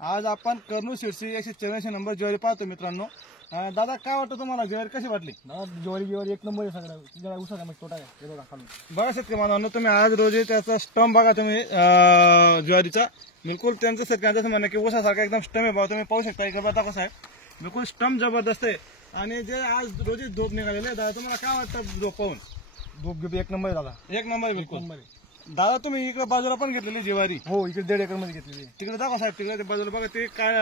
आज आपण कर्नूल शिरसी 184 नंबर ज्वारी पाहतो मित्रांनो। दादा काय वाटतं तुम्हाला, ज्वारी कशी वाटली? ज्वारी एक नंबर आहे सगळ्या उसाचा तोटा आहे हे बघा खालून बघा शेतकरी बांधवांनो, तुम्ही आज रोजी त्याचा स्टंप बघा तुम्ही ज्वारीचा बिलकुल त्यांचं शेतकऱ्यांचं म्हणणं की उसासारखा एकदम स्टंप आहे। बघा तुम्ही पाहू शकता एक बघा कसा आहे, बिलकुल स्टंप जबरदस्त आहे। आणि जे आज रोजी धूप निघालेले दादा तुम्हाला काय वाटतं धूप पाहून? धूप एक नंबर आहे दादा, एक नंबर बिलकुल नंबर आहे दादा। तुम्ही इकडे बाजूला पण घेतलेली ज्वारी? हो, इकडे 1.5 एकर मध्ये घेतलेली आहे। तिकडे दाखवा साहेब, तिकडे बाजूला बघा ते काय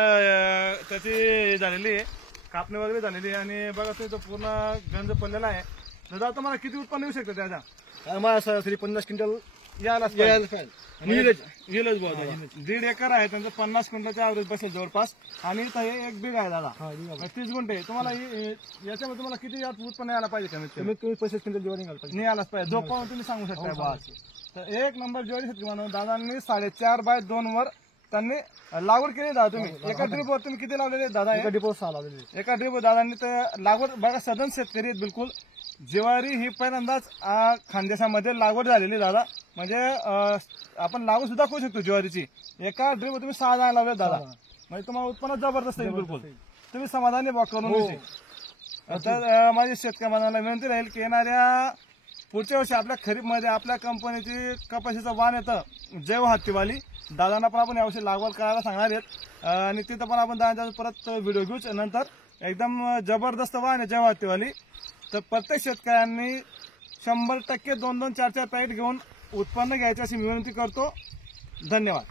त्याची झालेली आहे, कापणी वगैरे झालेली आहे आणि बघा ते तो पूर्ण गंज पडलेला आहे। दादा तुम्हाला किती उत्पन्न येऊ शकतं त्याचा? आम्हाला सरासरी 50 क्विंटल यायलाच पाहिजे। 1.5 एकर आहे त्यांचं, 50 क्विंटलच्या ऍव्हरेज बसेल जवळपास। आणि इथं हे 1 बिघा आहे दादा, 30 गुंठे। तुम्हाला याच्यामध्ये तुम्हाला किती उत्पन्न यायला पाहिजे? कमीत कमीत कमी 35 क्विंटल ज्वारी निघाल पाहिजे, नाही आलाच पाहिजे। जो पाहून तुम्ही सांगू शकता बस। तर एक नंबर ज्वारी शेतकरी म्हणून दादांनी 4.5x2 वर त्यांनी लागवड केली दादा। तुम्ही एका ड्रिपवर तुम्ही किती लावलेले दादा? एका डिपो 6 लावलेले, एका ड्रिपवर दादांनी तर लागवड बघा, सदन शेतकरी आहेत बिलकुल। ज्वारी ही पहिल्यांदाच खानदेशामध्ये लागवड झालेली दादा, म्हणजे आपण लागवड सुद्धा करू शकतो ज्वारीची। एका ड्रिपवर तुम्ही 6 दाणे लावले दादा, म्हणजे तुम्हाला उत्पन्न जबरदस्त आहे बिलकुल। तुम्ही समाधानी बघ करून। तर माझी शेतकरी बांधवांना विनंती राहील की येणाऱ्या पुढच्या वर्षी आपल्या खरीप मध्ये आपल्या कंपनीची कपाशीचं वाण येतं जैव हत्तीवाली, दादांना पण आपण यावर्षी लागवड करायला सांगणार आहेत। आणि तिथं पण आपण दादांचा परत व्हिडिओ घेऊच नंतर। एकदम जबरदस्त वाण आहे जैव हत्तीवाली। तर प्रत्येक शेतकऱ्यांनी 100% 2-2, 4-4 पॅकेट घेऊन उत्पन्न घ्यायची अशी विनंती करतो। धन्यवाद।